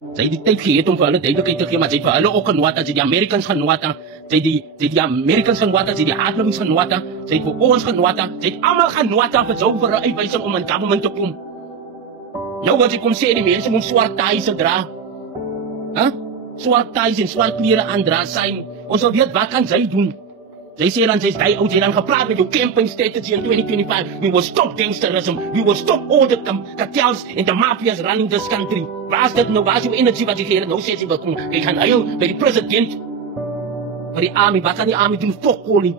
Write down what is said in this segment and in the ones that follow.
Sy het die tyd gegee om vir hulle duidelikheid te gee, maar sy het vir hulle ook genoota, sy het die Americans genoota, sy het die Americans genoota, sy het die hardlowings genoota, sy het vir ons genoota, sy het almal genoota vir jou vir 'n uitwysing om in government te kom. Nou wat jy kom sê, die mense moet swart ties dra. Swart ties en swart klere aandra, sy ons wil weet wat kan sy doen? Sy sê dan sy's baie oud, sy dan gepraat met jou campaign strategy in 2025. We will stop gangsterism. We will stop all the cartels and the mafias running this country. Waar is dit nou? Waar is jou energie wat jy gee? Nou sê sy wil kom. Jy gaan huil by die president. Vir die army. Wat kan die army doen? Fuck calling.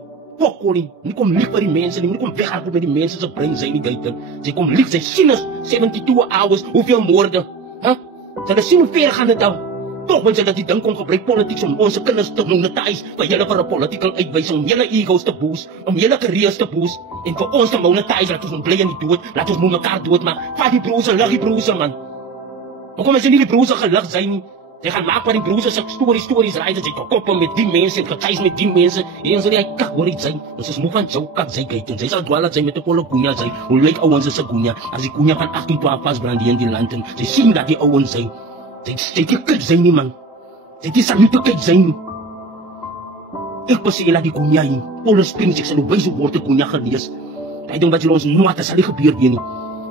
Nie kom lieg vir die mense nie. Nie kom weghardloop met die mense se brein sy nie buite. Sy kom lieg. Sy sien is 72 hours. Hoeveel moorde? Sy sien hoe ver gaan dit al. Toch wil sy dat die ding kom gebruik politiek om onze kinders te monetize, vir julle vir 'n politieke uitwysing, om julle egos te boost, om julle careers te boost, en vir ons te monetize, laat ons bly in die dood, laat ons moet mekaar doodmaak. Vat die broers, lig die broers, man. Hoekom is jy nie die broers gelig sy nie? Sy gaan maak wat die broers se stories raai, dat sy gekoppel met die mense, en getuis met die mense, en ons sê hy kak hoor iets sy, ons is moe van jou kak sy kyk, en sy sal dwaal dat sy met 'n kolle goeia sy, hoe lyk ouens is 'n goeia, as die goeia van 1812 vasbrand in die land, en sy sien dat die ouens sy kyk sy nie, man. Sy salute kyk sy nie. Ek besê laat die goeia nie, Polar Springs, ek sal nou wys hoe word die goeia gelees. Die ding wat jy ons noot, sal nie gebeur weer nie.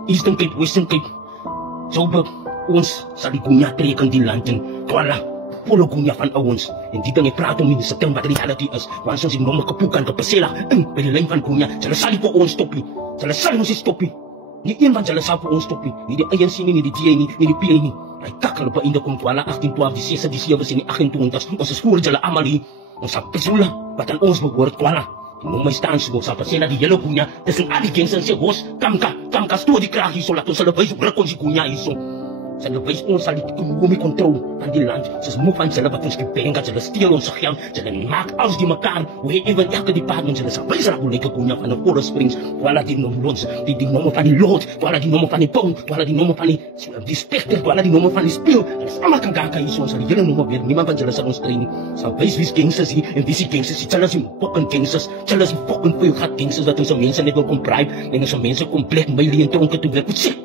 Eastern Cape, Western Cape, so ons sal die goeia trek in die land, en voilà, volle goeia van ouens. En die ding ek praat om nie, dis 'n ding wat reality is, want ons die nomme kapoek en kapasela in, by die lyn van goeia, sal nie vir ons stoppie, sal ons nie stoppie. Nie een van hulle sal vir ons stoppie, nie die ANC nie, nie die DA nie, nie die PA nie. Hy kak hulle op einde kom 1812, die 6, die 7 en die 28, ons is voor julle almal hier, ons sal pesula, wat aan ons behoort, voilà. En nou my staan so, sal pasela die hele goeia, tussen al die gangs en sê, hos, kamka, stoor die kraag hier so, laat ons hulle wys, ruk ons die goeia hier so. Sy wys ons sal die ekonomie kontrol van die land. Sy is moe van hulle wat ons gebenk het, hulle steel ons geld, hulle maak alles die mekaar, hoe hy even elke department, hulle sal wys hoe lyk 'n goeia van 'n Polar Springs, voilà die nommers, die nomme van die Lord, voilà die nomme van die Pound, voilà die nomme van die Spectre, voilà die nomme van die Speel, hulle is allemaal kan gaka hier so, ons sal die hele nomme weer, niemand van hulle sal ons train, sal wys wie's gangsters hier, en wie's die gangsters, hulle is die fucking gangsters, hulle is die fucking veel gat gangsters, wat ons mense net wil kom bribe, en ons mense kompleet mylie en tronke toe weer, goed sê.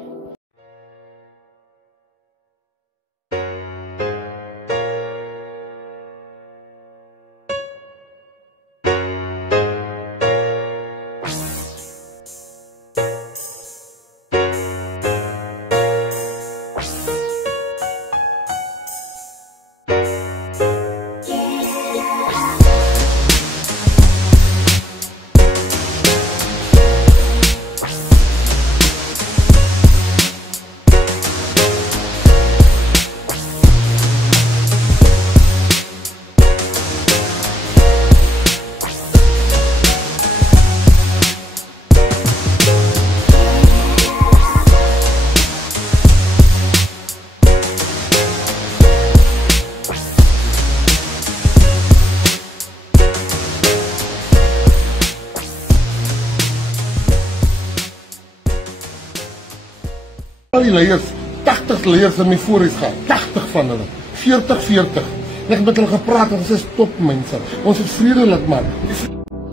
Die leiers, 80 leiers in my voorhuis gehad, 80 van hulle, 40. Ek het met hulle gepraat en gesê, stop mense, ons het vrede laat maak.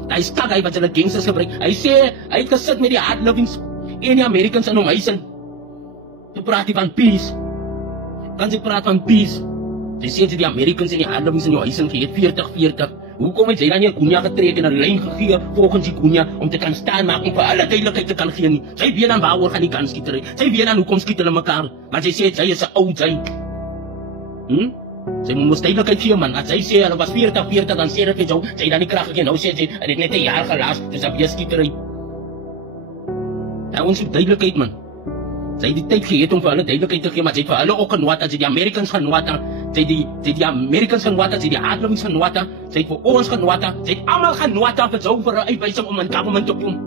Hy is kak, hy wat hulle gangsters gebruik, hy sê, hy het gesit met die hardlovings en die Americans in hom huisin. Toe praat hy van peace, kan sy praat van peace, sy sê die Americans en die hardlovings in jou huisin geheet, 40. Hoekom het jy dan nie goeia getrek en 'n lyn gegee volgens die goeia om te kan staan maak om vir hulle duidelikheid te kan gee nie? Sy weet dan waaroor gaan die gun skietery. Sy weet dan hoekom skiet hulle mekaar. Maar sy sê sy is 'n ou sy. Sy moet duidelikheid gee man. As sy sê hulle was 40 dan sê dit vir jou, sy dan nie krag gegee. Nou sê sy het net 'n jaar gelaas, dis 'n skietery. Daar ons moet duidelikheid man. Sy het die tyd gegee om vir hulle duidelikheid te gee, maar sy het vir hulle ook genoota, sy die Americans genoota. Sy het die Americans genoota, sy die hardlowings genoota, sy het vir ons genoota, sy het almal genoota vir jou vir 'n uitwysing om in government te kom.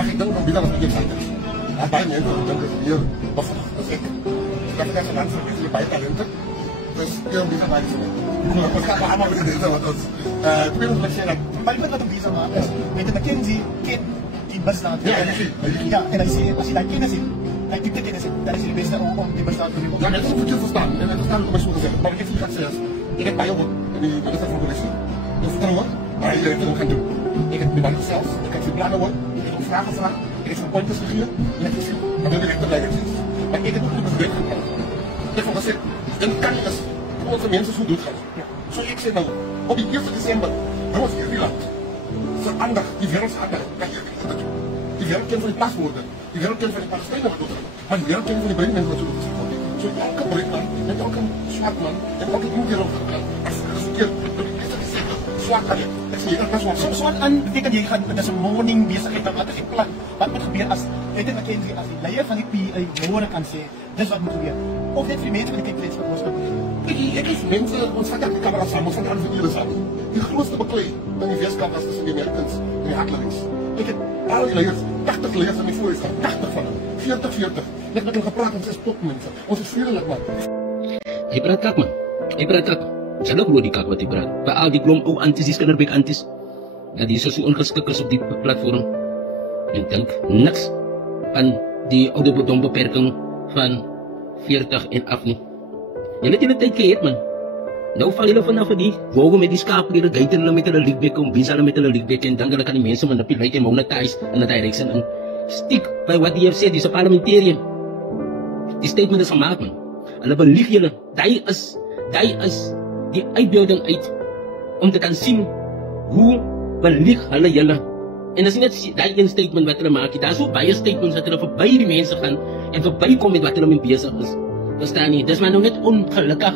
Ek dink dan bietjie wat jy sê. Baie mense dink dit hier of ek. Dat ek dan vir baie talente. Dus heel visa maak je. We gaan allemaal met deze wat ons. Tweede wat je dat. Maar ik weet wat een visa maakt is. Met de McKinsey kind die bestaan. Ja, en als je daar kennis in, hij typt de kennis in, dan is het beste om die bestaan te doen. Ja, dat is goed te verstaan. En dat staan we zo gezegd. Maar ik heb niet gezegd. Ik heb bij jou en die minister van politie. Dus vertrouwen, maar je het ook gaan doen. Ik heb die man zelf, ik heb die plannen hoor, ik heb ook vragen gevraagd, ik heb zijn pointers gegeven en ik heb gezien, dat wil ik echt blijven zien. Maar ik heb ook niet bezweet gebracht. Ik heb gezegd, en kan je dus onze mensen zo doodgaan. Zo ik zeg nou, op die 1 december, dat was hier land. Verander, die wereld veranderen, kan je niet doen. Die wereld kent van die paswoorden, die wereld kent van die Palestijnen wat doodgaan, maar die wereld kent van die bruine mensen wat doodgaan worden. Zo elke Britman, en elke zwart man, en elke Indiër als verkeerd, zwart aan je. Zo'n aan betekent je gaat, dat is een morning bezigheid, maar wat is je plan? Wat moet gebeuren als Peter McKinsey, als die leider van die PA horen kan zeggen, dit is wat moet gebeuren? Of dit voor mensen met die kijkflits van ons kan gebeuren? Ik heb mensen, ons van die camera samen, ons van die andere samen. Die grootste bekleed van die VS-camera's tussen die Americans en die hardlinks. Ik heb al die leiders, 80 leiders aan die voor is gaan, 80 van hem, 40. Ik heb met hem gepraat, ons is topmensen, ons is vriendelijk man. Hij praat kak man, hij praat kak. Saya nak keluar di kak wat hij praat. Bij al die klomp ook antis, die skinnerbek antis. Dat die zo ongeskikt op die platform. En denk niks aan die ouderdom beperking van 40 en af nie. Jy het tijd geëet man. Nou val jy vanaf die wogen met die skaapliere, geiten hulle met hulle liekbek, om bies hulle met hulle liekbek, en dan hulle kan die mense manipulate en monetize in 'n direction in. Stiek by wat die FC, dis 'n parlementariër. Die statement is gemaak man. Hulle belief julle, die is die uitbeelding uit om te kan sien hoe belieg hulle julle. En dis net die een statement wat hulle maak. Daar is ook baie statements wat hulle verby die mense gaan en verbykom met wat hulle mee besig is. Verstaan nie? Dis maar nou net ongelukkig.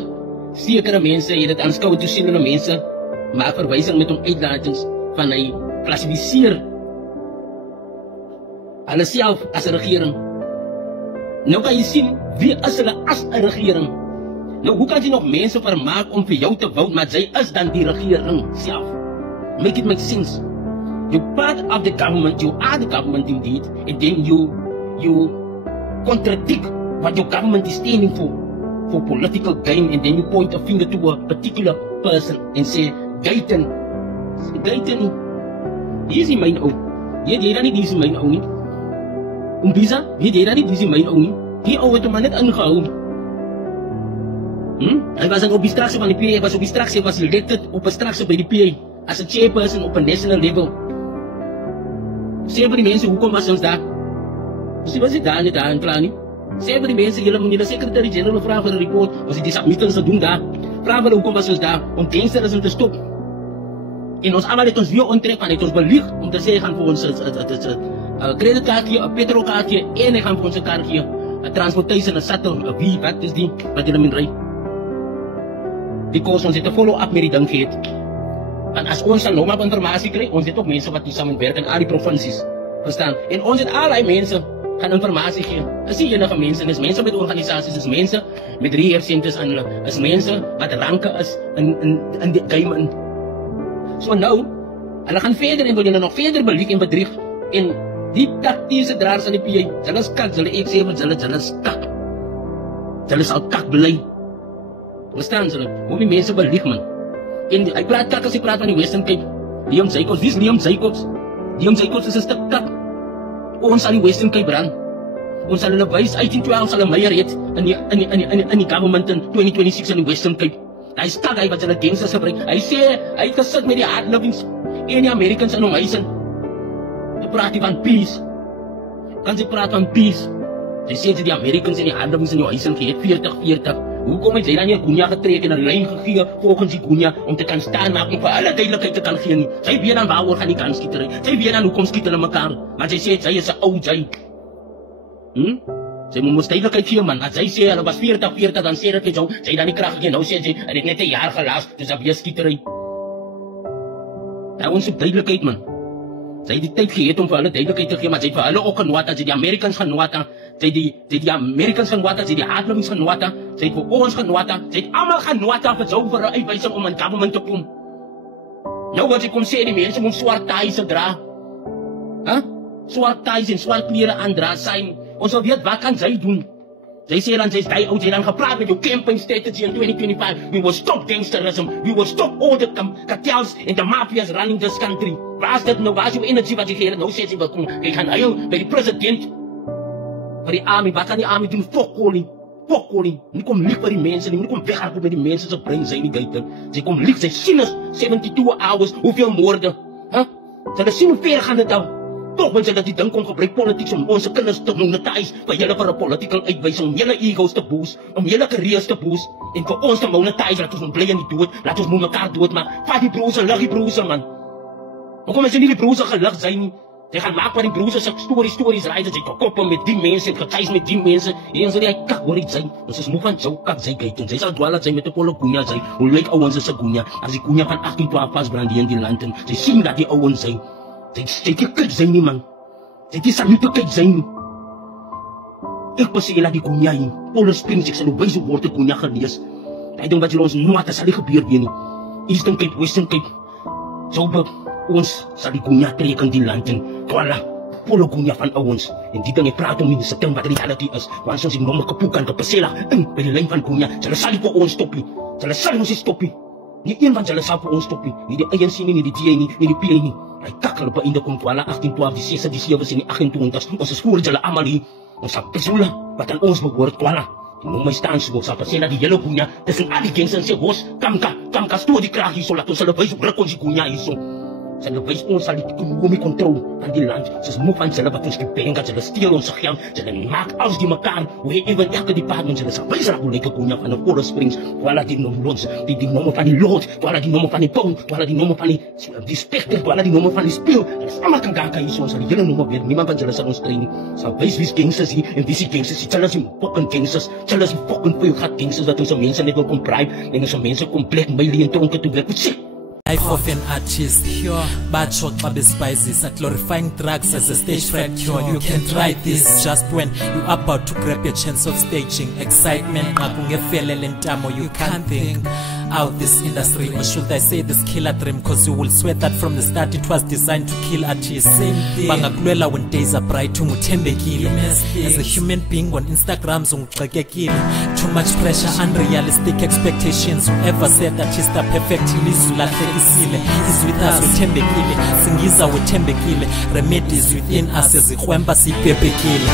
Sekere mense het dit aanskou toe sien hulle mense maak verwysing met hom uitlatings van hy klassifiseer hulle self as 'n regering. Nou kan jy sien wie is hulle as 'n regering. Nou hoe kan jy nog mense vermaak om vir jou te vote, maar jy is dan die regering self? Make it make sense. You're part of the government, you are the government indeed, and then you contradict what your government is standing for political gain, and then you point a finger to a particular person and say, Gayton, hier is die myn ou. Jy dan nie, die is die myn ou nie. Umbisa, jy dan nie, die is die myn ou nie. Die ou het hom net ingehou. Hy was op die strakse van die PA, hy was op die strakse, hy was elected op 'n strakse by die PA, as a chairperson op 'n national level. Sê vir die mense, hoekom was ons daar? Sy was nie daar en klaar nie. Sê vir die mense, julle moet die secretary-general vra vir 'n report, was die submittals te doen daar. Vra vir hoekom was ons daar, om gangsterisme te stop. En ons allemaal het ons weer onttrek van, het ons belieg om te sê, gaan vir ons 'n creditkaartjie, 'n petrolkaartjie, en hy gaan vir ons 'n kaartjie, 'n transportation, 'n shuttle, 'n wie, wat is die, wat julle moet ry. Because ons het 'n follow-up met die ding gehad. En as ons dan nog maar informatie krijg, ons het ook mensen wat die samenwerken in al die provincies. Verstaan? En ons het allerlei mensen gaan informatie geven. Is die enige mensen, is mensen met organisaties, is mensen met rehab centers en is mensen wat ranken is in die game. So nou, hulle gaan verder en wil julle nog verder belieg en bedrieg. En die tactische draars aan die PA, hulle is kak, hulle ek sê met hulle is kak. Hulle sal kak bly. Verstaan hulle? Hoe die mense belieg man. En hy praat kak as hy praat van die Western Cape. Liam Jacobs, wie is Liam Jacobs? Liam Jacobs is 'n stuk kak. Ons sal die Western Cape brand. Ons sal hulle wys, 1812 sal 'n meier het in die government in 2026 in die Western Cape. Hy is kak, hy wat hulle gangsters gebruik. Hy sê, hy het gesit met die hard livings en die Americans in hom huisin. Hy praat van peace. Kan sy praat van peace? Hy sê die Americans en die hard livings in jou huisin gehet 40. Hoekom het jy dan nie Gunya getrek en 'n lyn gegee volgens die Gunya om te kan staan maak en vir alle duidelikheid te kan gee nie? Sy weet dan waaroor gaan die kans skietery. Sy weet dan hoekom skiet hulle mekaar. Maar sy sê sy is 'n ou jy. Sy moet duidelikheid gee man. As sy sê hulle was 40 dan sê dit jou, sy dan nie krag gee. Nou sê sy het net 'n jaar gelaas, dis dan weer skietery. Daar ons op duidelikheid man. Sy het die tyd gehad om vir hulle duidelikheid te gee, maar sy het vir hulle ook genoot, sy die Americans genoot, sy die Americans genoot, sy die hardlings genoot, sy het vir ons genoot, sy het almal genoot vir so vir 'n uitwysing om in government te kom. Nou wat sy kom sê, die mense moet swart ties dra. Swart ties en swart klere aandra, sy, ons wil weet wat kan sy doen? Jy sê dan jy's die ou jy dan gepraat met jou campaign strategy in 2025. We will stop gangsterism. We will stop all the cartels and the mafias running this country. Waar is dit nou? Waar is jou energie wat jy gee? Nou sê jy wat kom. Jy gaan huil by die president. Vir die army. Wat kan die army doen? Fuck calling. Nie kom lieg vir die mense nie. Nie kom weghardloop by die mense se brein sy nie buite. Jy kom lieg. Sy sien is 72 hours. Hoeveel moorde? Hulle sien hoe ver gaan dit nou. Toch wil jy dat die ding kom gebruik politiek om onze kinders te monetize, vir julle vir 'n political uitwysing, om julle egos te boost, om julle careers te boost, en vir ons te monetize, laat ons moet bly in die dood, laat ons moet mekaar doodmaak. Vat die broers, lig die broers, man. Hoekom is jy nie die broers gelig zijn nie? Jy gaan maak wat die broers se stories raai, dat jy gekoppel met die mense, en getuis met die mense, en so die kak hoor iets zijn. Ons is moe van jou kak sy kyk, en sy sal dwaal dat sy met 'n volle goeia sy, hoe lyk ouwens is 'n goeia, as die goeia van 1812 vasbrand hier in die land, en sy sien dat die ouwens sy, sy kyk sy nie, man. Sy sal nie te kyk sy nie. Ek passie laat die goeia hier, Polar Springs, ek sal nou wys hoe word die goeia gelees. Die ding wat jy ons noot, sal nie gebeur weer nie. Eastern Cape, Western Cape, so ons sal die goeia trek in die land, en voilà, volle goeia van ouwens. En die ding, ek praat om in die September wat reality is, want ons die nomme kapoek en kapasela, by die lijn van goeia, sal nie vir ons stoppie, sal ons nie stoppie. Nie een van hulle sal vir ons stoppie, nie die ANC nie, nie die DA nie, nie die PA nie. Hy kak hulle beëinde kom voilà 1812, die 6, die 7 en die 28, ons is voor julle almal hier. Ons sal besoela wat aan ons behoort, voilà. Die noem my staan so, sal pasela die hele goeia, tussen al die gangs en sê, hos, kamka, stoor die kraag hier so, laat ons hulle wys, ruk ons die goeia hier so. Hulle wys ons sal die ekonomie kontrol van die land. Soos moe van hulle wat ons gebenga, hulle steel ons geld, hulle maak alles die mekaar, hoe hy even elke departement, hulle sal wys hoe lyk 'n goeia van 'n Polar Springs, voilà die nommers, die nomme van die Lord, voilà die nomme van die Pound, voilà die nomme van die Spectre, voilà die nomme van die Speel. Hulle is allemaal kan gaka hier so, ons sal die hele nomme weet, niemand van hulle sal ons kry nie. Sal wys wie's gangsters hier, en wie's die gangsters hier, hulle is die fucking gangsters, hulle is die fucking veel gat gangsters, wat ons mense net wil kom bribe, en ons mense kom plek, mylie en tronke toe werk, shit. Life of an artist, batsho xa bespisizisa, glorifying drugs as a stage fright cure. You can try this just when you're about to grab your chance of staging. Excitement, ngakungefelele ntamo, you can't think out this industry, or should I say this killer dream, cause you will swear that from the start it was designed to kill artists. Bangakulwela when days are bright, unguthembekile. As a human being on Instagram, ungxekekile. Too much pressure, unrealistic expectations. Whoever said that is the perfect ilizwi lahlekisile. Is with us uthembekile, singiza uthembekile. Remedies within us ezikrwempa sibhebhekile.